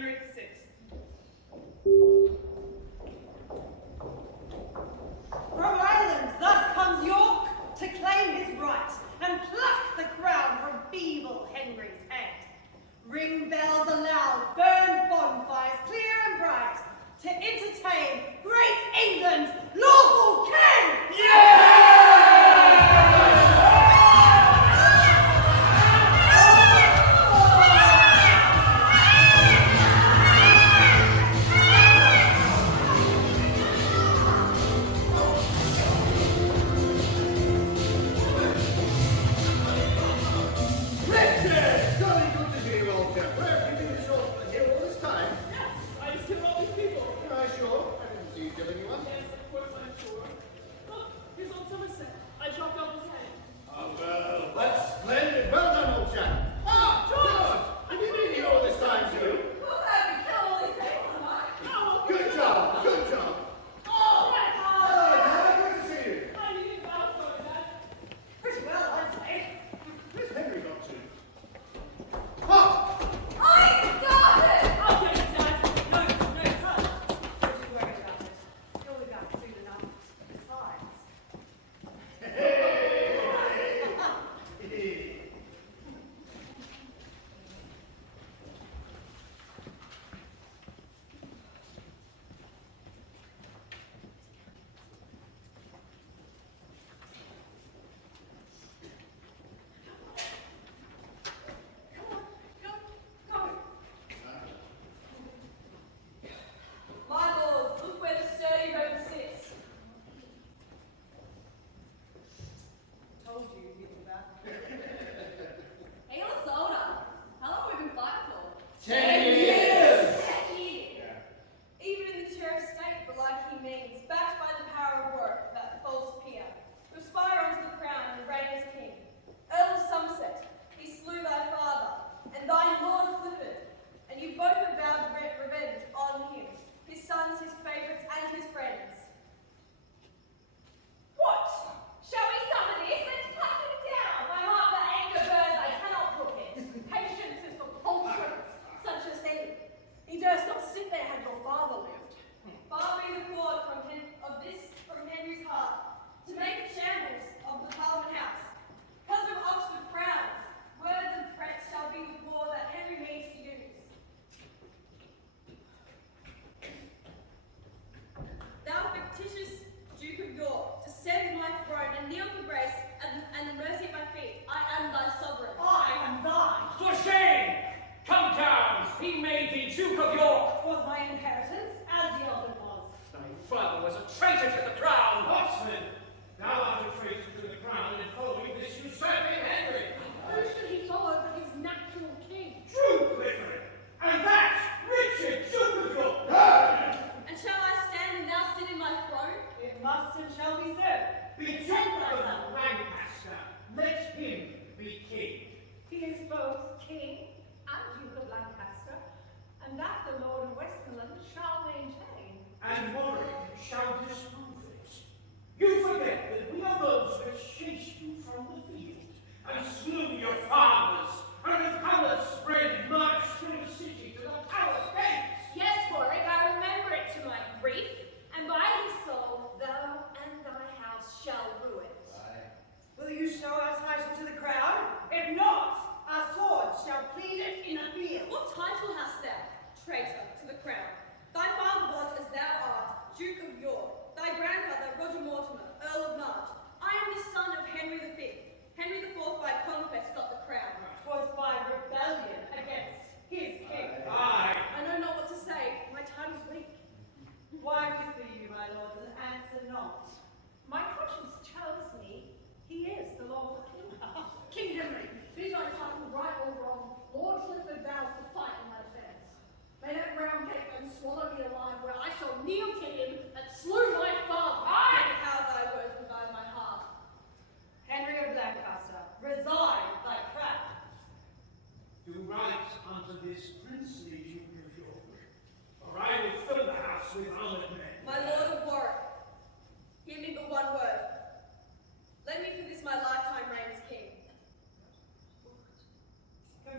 Henry VI. From Ireland thus comes York to claim his right and pluck the crown from feeble Henry's head. Ring bells aloud, burn bonfires clear and bright, to entertain great England's lawful king! Yeah!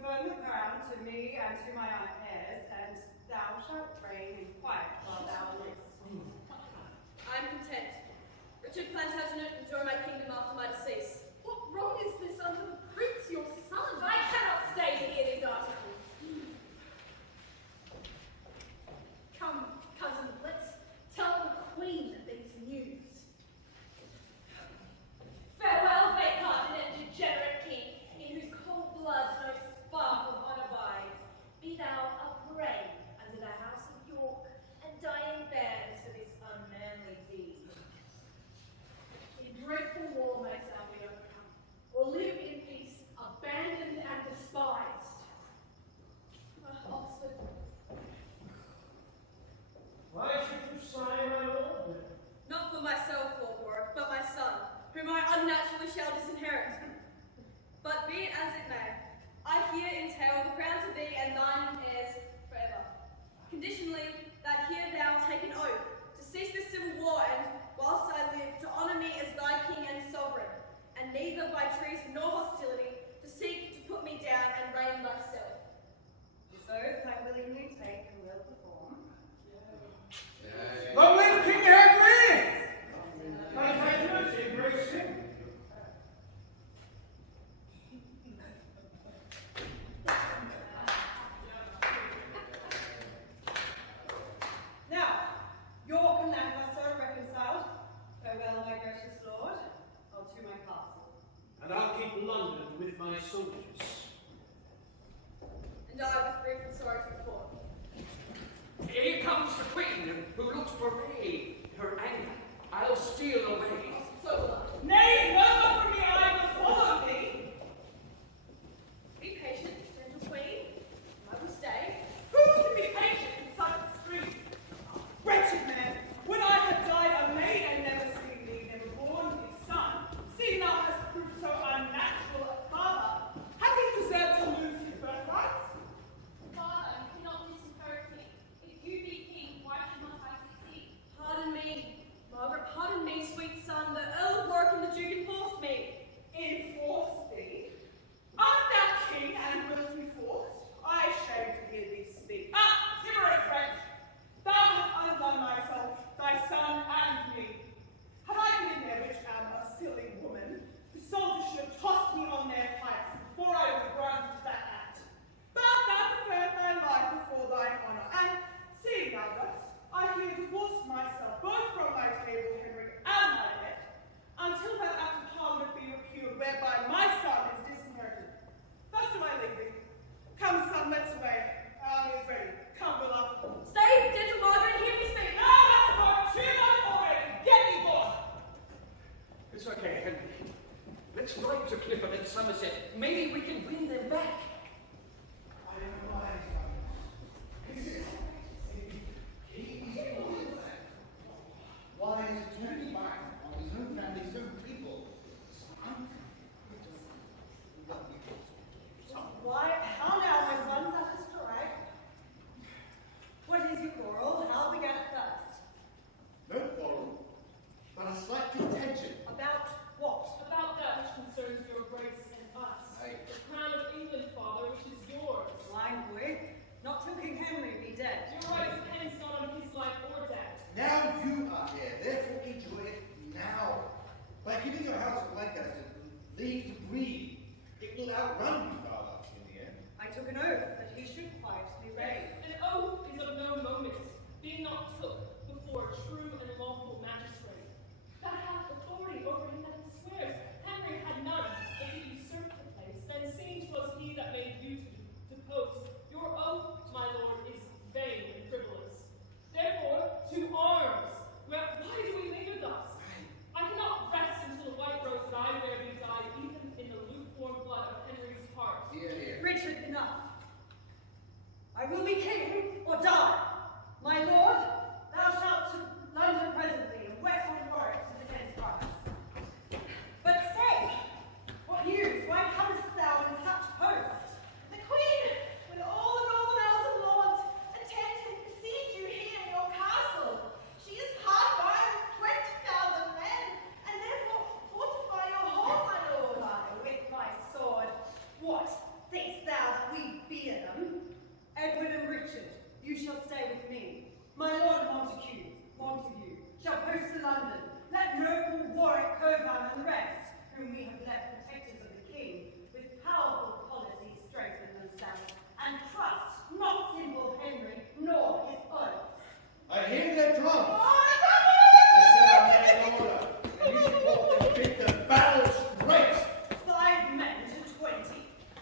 Confirm the crown to me and to my own heirs, and thou shalt reign in quiet while thou livest. I am content. Richard Plantagenet enjoy my kingdom after my decease. What wrong is this under the prince, your son? I cannot stay to hear these articles. Come, cousin, let's tell the queen these news. Farewell, vague-hearted and degenerate king, in whose cold blood no spark of honour bides. Be thou a prey under the house of York, and die in bairns for this unmanly deed. A dreadful war may thou be overcome, or live in peace, abandoned and despised. Oxford. Why should you sigh, my lord? Not for myself, Lord Warwick, but my son, whom I unnaturally shall disinherit. But be it as it may, I here entail the crown to thee and thine heirs forever. Conditionally, that here thou take an oath to cease this civil war and, whilst I live, to honour me as thy king and sovereign, and neither by treason nor hostility to seek to put me down and reign thyself. This oath I willingly take and will perform. Long live King Henry! Plantagenet, embrace him. Now, York and Lancaster reconciled. Farewell, my gracious lord. I'll to my castle. And I'll keep London with my soldiers. And I with grief and sorrow to report. Here comes the queen, who looks bereaved. Her anger, I'll steal away. So will I. Nay, no more from me, I will follow thee. Be patient, gentle queen. I will stay. Who can be patient in such extreme? Wretched man, when I had died a maid and never seen thee, never born thee son, seeing thou hast proved so unnatural a father, hath he deserved to lose his birthright? Father, you cannot disinherit me. If you be king, why should not I succeed? Pardon me, Margaret, pardon me, sweet son. The Earl of Warwick and the Duke enforced me. Enforce thee? Art thou king and wilt be forced? I shame to hear thee speak. Ah, timorous French! Thou hast undone myself, thy son, and me. Had I been there, which am a silly woman, the soldiers should have tossed me on their pikes before I would grant that act. But thou preferred thy life before thine honour, and seeing thou dost, I here divorced myself both from thy table, Henry, and thy bed, until that act of Parliament be repealed, whereby my son is disinherited. Thus do I leave thee. Come, son, let's away. Our army is ready. Come, beloved. Stay, gentle Margaret, and hear me speak. No, that's far too much already. Get thee gone. It's okay, Henry. Let's ride to Clifford and Somerset. Maybe we can win them back. I am wise, Why is turning back on his own family, his own people? Why, how now, my sons, at a strike? What is your quarrel? How began it first? No quarrel, but a slight contention. About what? About that which concerns your grace and us. Aye. The crown of England, Father, which is yours. Blind boy, not till King Henry be dead. Your right depends not on his life or death. Now you are here, therefore enjoy it now. By giving your house of Lancaster leave to breathe, it will outrun you, Father, in the end. I took an oath that he should quietly reign. An oath is of no moment, being not took before a true and lawful magistrate. That hath authority over him that he swears. Henry had none, but he usurped the place. Then seeing 'twas he that made you to post, your oath, my lord, is vain and frivolous. Therefore, to arms! Why do we linger thus? I cannot rest until the white rose that I wear be dyed even in the lukewarm blood of Henry's heart. Here, here. Richard, enough. I will be king or die. My lord, thou shalt to London presently, and west on Warwick to defend France. But stay! What news? Why comest thou in such post? The queen, with all the noble earls and lords, attend and besiege you here in your castle. She is hard by with 20,000 men, and therefore fortify your hold, my lord. Why, with my sword. What, thinkst thou that we fear them? shall stay with me. My lord Montague shall post to London. Let noble Warwick, Coburn, and the rest, whom we have left protectors of the king, with powerful policy strengthen themselves, and trust not simple Henry nor his oaths. I hear their drums. Oh, Let's set our men in order, and you should walk and beat the battle straight. 5 men to 20.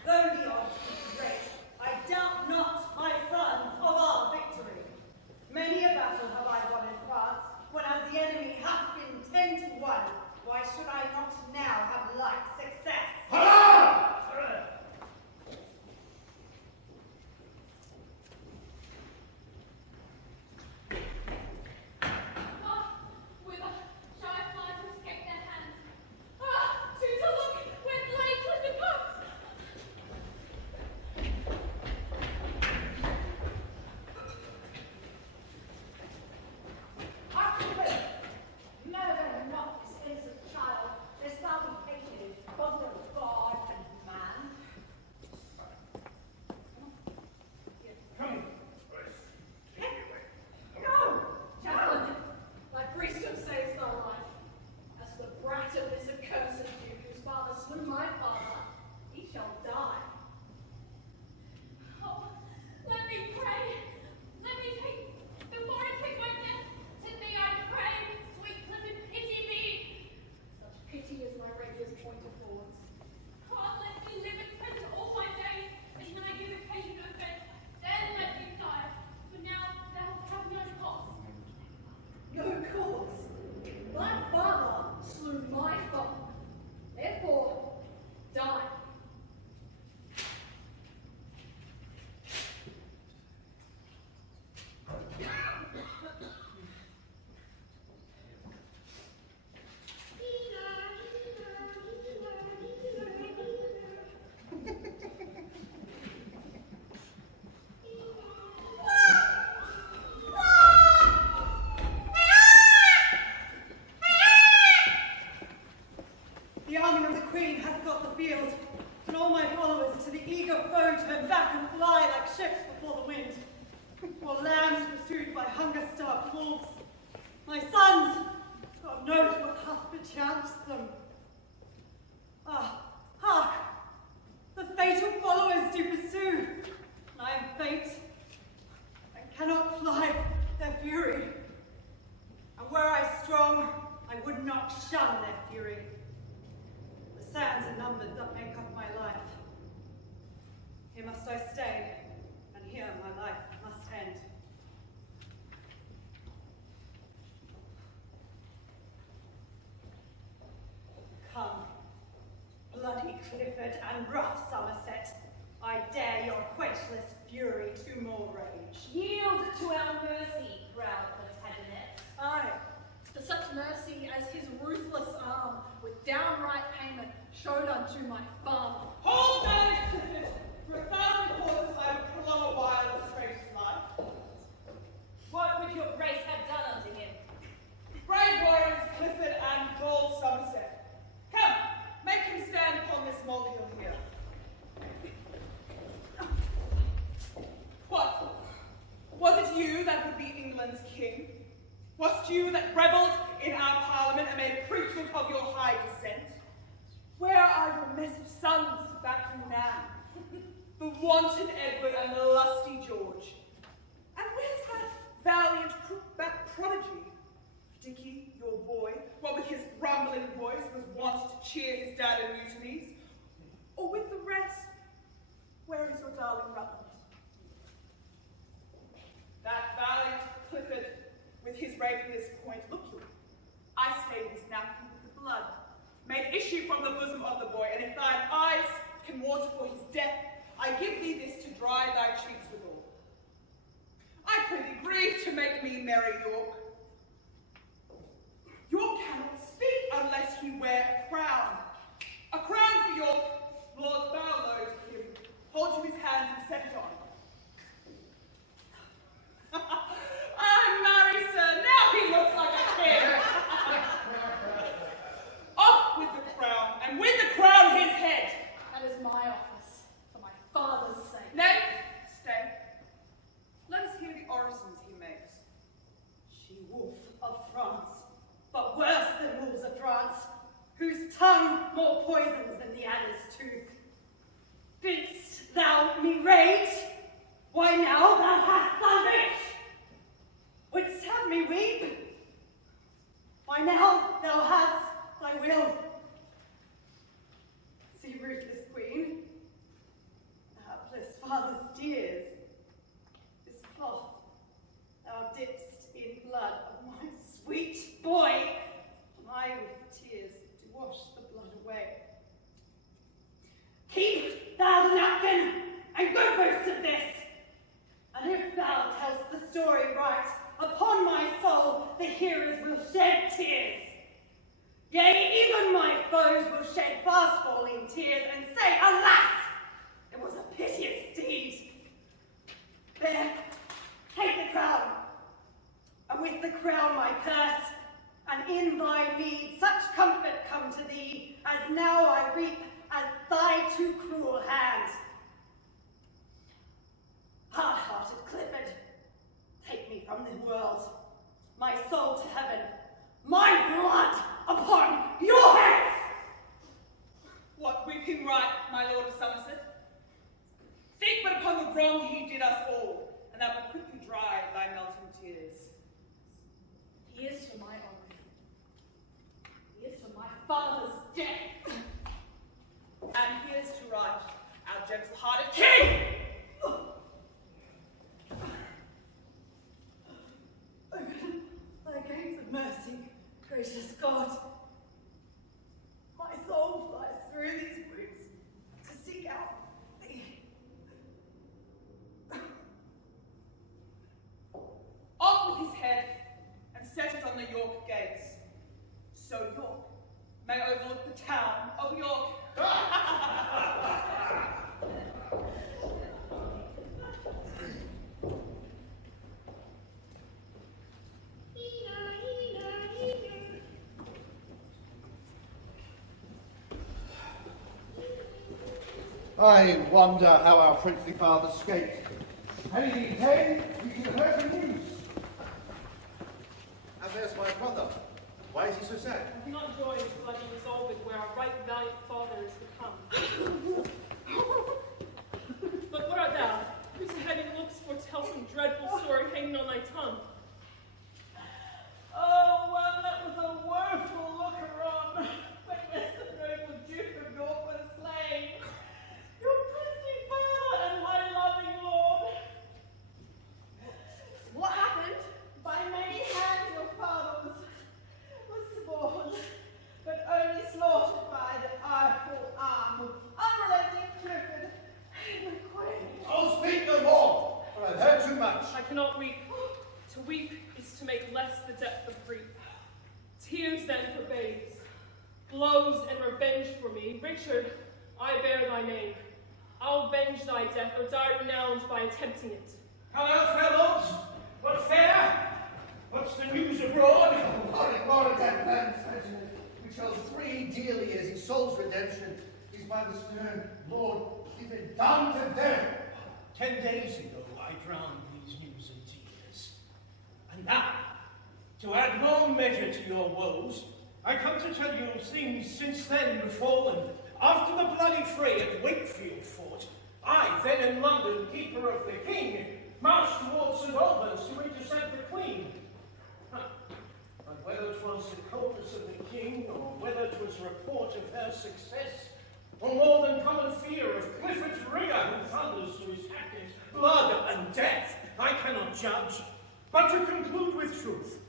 Though the odds be great, I doubt not, my sons, of our victory. Many a battle have I won in France, when as the enemy hath been 10 to 1. Why should I not now have like success? Hurrah! Ah, whither shall I fly to escape their hands? Ah, Susan, look, where bloody Clifford comes! Archibald, murder not this innocent child, lest thou be hated, both of God and man. Come. No, Chaplain, thy priesthood saves thy life. As the brat of this accursed duke whose father slew my father, he shall die. Oh, let me pray. Let me before I take my death, to thee I pray, sweet Clifford, pity me. Such pity is my razor's point affords. God, let me live at present all my days, and when I give occasion to offence, then let me die. For now thou have no cause. No cause. Thy father slew my father. Therefore, die. The army of the queen hath got the field, and all my followers to the eager foe turn back and fly like ships before the wind, or lambs pursued by hunger-starved wolves. My sons, God knows what hath bechanced them. Ah, hark! The fatal followers do pursue. I am faint, and cannot fly their fury. And were I strong, I would not shun their fury. The sands are numbered that make up my life. Here must I stay, and here my life must end. Come, bloody Clifford and rough Somerset, I dare your quenchless fury to more rage. yield to our mercy, proud Plantagenet. Aye, for such mercy as his ruthless arm, with downright payment, showed unto my father. Hold down, Clifford. For 1,000 causes I would prolong a while of a stranger's life. What would your grace have done unto him? Brave warriors, Clifford and bold Somerset. Come, make him stand upon this molehill here. What? Was it you that would be England's king? Was it you that revelled in our parliament and made preachment of your high descent? Where are your mess of sons back in now? The wanton Edward and the lusty George. And where's that valiant crookback prodigy? Dickie, your boy, what with his rumbling voice was wont to cheer his dad in mutinies? Or with the rest? Where is your darling Rutland? That valiant Clifford with his rapier's point, look you, I stained his napkin with the blood, made issue from the bosom of the boy, and if thine eyes can water for his death, I give thee this to dry thy cheeks withal. I prithee grieve to make me merry, York. York cannot speak unless he wear a crown. A crown for York, Lord bow low to him, hold to his hands and set it on. Ah, marry, sir, now he looks like a king. Off with the crown, and with the crown his head. That is my office, for my father's sake. Nay, stay. Let us hear the poisons than the adder's tooth. Didst thou me rage? Why now thou hast thy wish. Wouldst have me weep? Why now thou hast thy will. See, ruthless queen, the hapless father's tears, this cloth thou dipst in blood of my sweet boy, and I with tears to wash the blood away. Keep thou the napkin, and good boast of this, and if thou tell'st the story right, upon my soul the hearers will shed tears. Yea, even my foes will shed fast-falling tears and say, alas, it was a piteous deed. There, take the crown, and with the crown my curse, and in thy need such comfort come to thee, as now I reap at thy too cruel hand. Hard-hearted Clifford, take me from this world, my soul to heaven, my blood upon your head! What weeping right, my lord of Somerset? Think but upon the wrong he did us all, and that will quickly dry thy melting tears. Here's to my honor. Here's to my father's death. And here's to right, our gentle-hearted king! Open thy gates of mercy, gracious God. My soul flies through these wounds to seek out thee. Off with his head, and set it on the York gates, so York may overlook the town of York. I wonder how our princely father escaped. Anything came, we should have heard the news. And there's my brother. Why is he so sad? I cannot joy until I be resolved where our right valiant father is become. But what art thou, whose heavy looks foretell some dreadful story hanging on thy tongue? Oh, one that was a woeful looker on, when Mr. Noble Duke of York was slain. Your princely father and my loving lord. What happened? By many hands your father was sworn, but only slaughtered by the ireful arm of unrelenting Clifford the Queen. Oh, speak no more, for I've heard too much. I cannot weep. To weep is to make less the depth of grief. Tears then for babes, blows and revenge for me. Richard, I bear thy name. I'll avenge thy death, or die renowned by attempting it. Hello, fellows. What fare? What's the news abroad? More dead man, which held 3 dearly as his soul's redemption, is by the stern Lord Clifford done to death. 10 days ago, I drowned these news in tears. And now, to add more measure to your woes, I come to tell you things since then befallen. After the bloody fray at Wakefield Fort, I, then in London, keeper of the king, marched towards St. Albans to intercept the queen. But whether 'twas the coldness of the king, or whether 'twas report of her success, or more than common fear of Clifford's rigor who thunders to his tactics, blood and death, I cannot judge. But to conclude with truth,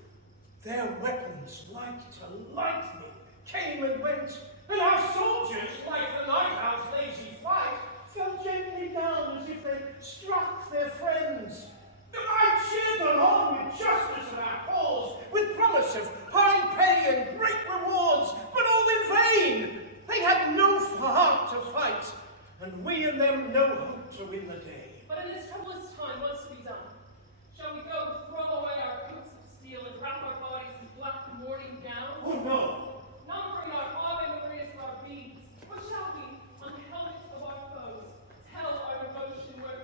their weapons, like to lightning, came and went, and our soldiers, like the lighthouse lazy flight, fell gently down as if they struck their friends. I cheered them on with justice of our cause, with promise of high pay and great rewards, but all in vain. They had no heart to fight, and we and them no hope to win the day. But in this troublous time, what's to be done? Shall we go throw away our coats of steel and wrap our bodies in black mourning gowns? Oh no! Numbering our Ave Marias of our beads, or shall we, on the helmets of our foes, tell our devotion where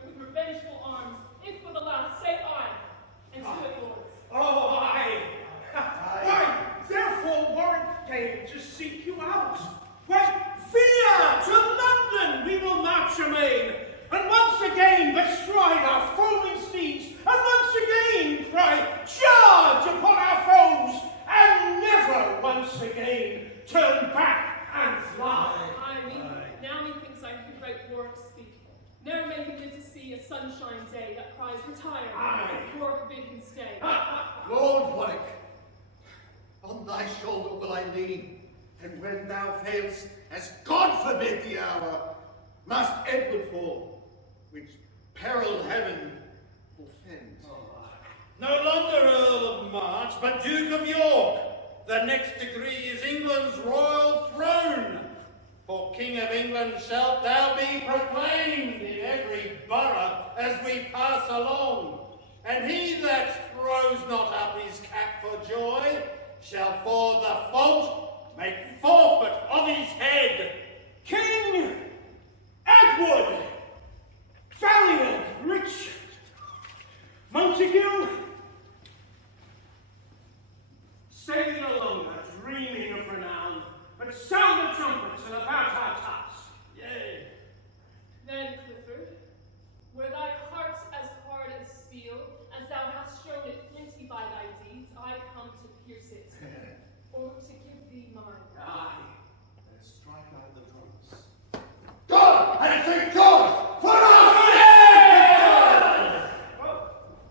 sunshine day that cries retire Aye. or forbid him stay. Lord Warwick, on thy shoulder will I lean, and when thou failst, as God forbid the hour, must Edward fall, which peril heaven will fend. No longer Earl of March, but Duke of York. The next degree is England's royal throne. For King of England shalt thou be proclaimed in every borough as we pass along. And he that throws not up his cap for joy shall for the fault make forfeit of his head. King Edward, valiant Richard, Montague, stay no longer dreaming of renown, but sound the trumpets and about our task. Yea. Then, Clifford, were thy heart as hard as steel, as thou hast shown it flinty by thy deeds, I come to pierce it, or to give thee mine. Aye. Let's strike out the drums. God! I say God! For us!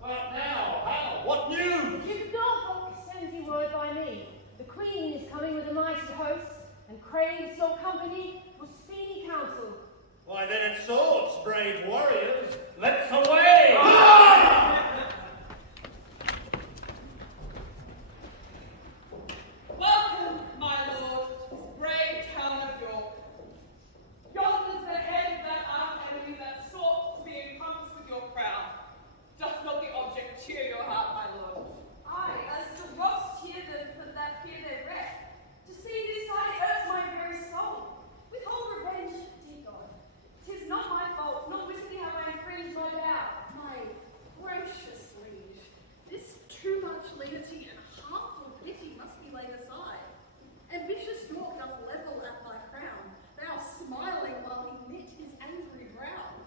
But now, how? What news? Duke of Norfolk sends you word by me. The Queen is coming with a mighty host, and craves your company for speedy counsel. Why then at swords, brave warriors, let's away! Welcome, my lord, to this brave town of York. Yonder's the head of that armed enemy that sought to be encompassed with your crown. Doth not the object cheer your heart, my lord? Aye, as the rocks cheer them for that fear their breath. To see this sight irks my very soul. Withhold revenge, dear God. 'Tis not my fault, not wittingly have I infringed my vow. My gracious liege, this too much lenity and harmful pity must be laid aside. Ambitious York doth level at thy crown, thou smiling while he knit his angry brows.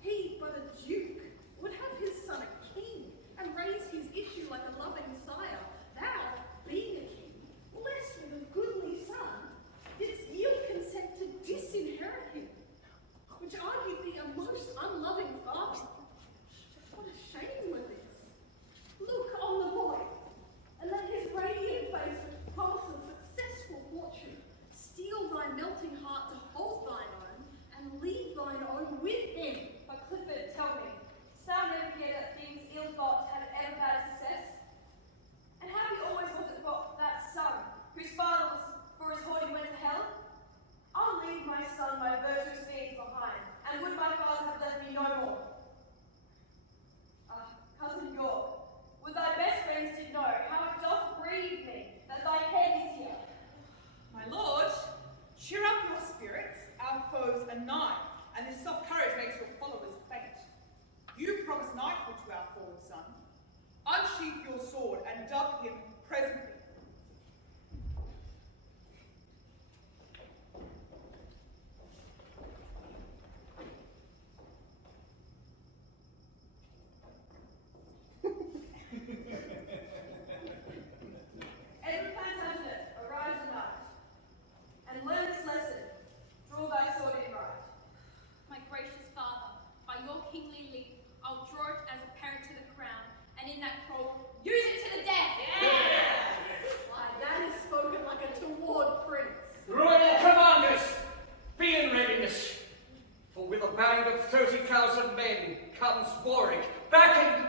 He, but a duke, would have his son a king, and raise his issue like a loving sire. Thou, being a king, blessed with a goodly son, didst yield consent to disinherit him, which argued thee a most unloving father. What a shame were this! Look on the boy, and let his radiant face with promise of successful fortune steel thy melting heart to hold thine own, and leave thine own with him. But Clifford, tell me, sound never hear that things ill-got have ever bad success? And happy always was it got that son, whose father was for his hoarding went to hell? I'll leave my son my virtuous deeds behind, and would my father have left me no more. Cousin York, would thy best friends did know how it doth grieve me that thy head is here. My lord, cheer up your spirits. Our foes are nigh, and this soft courage makes your followers faint. You promised knighthood to our fallen son. Unsheath your sword and dub him presently. Edward Plantagenet, arise tonight, and learn this lesson. Draw thy sword in right. My gracious father, by your kingly leave, I'll draw it as a parent to the crown, and in that quarrel, use it to the death! Why, that is spoken like a toward prince. Royal commanders, be in readiness. For with a band of 30,000 men comes Warwick, back in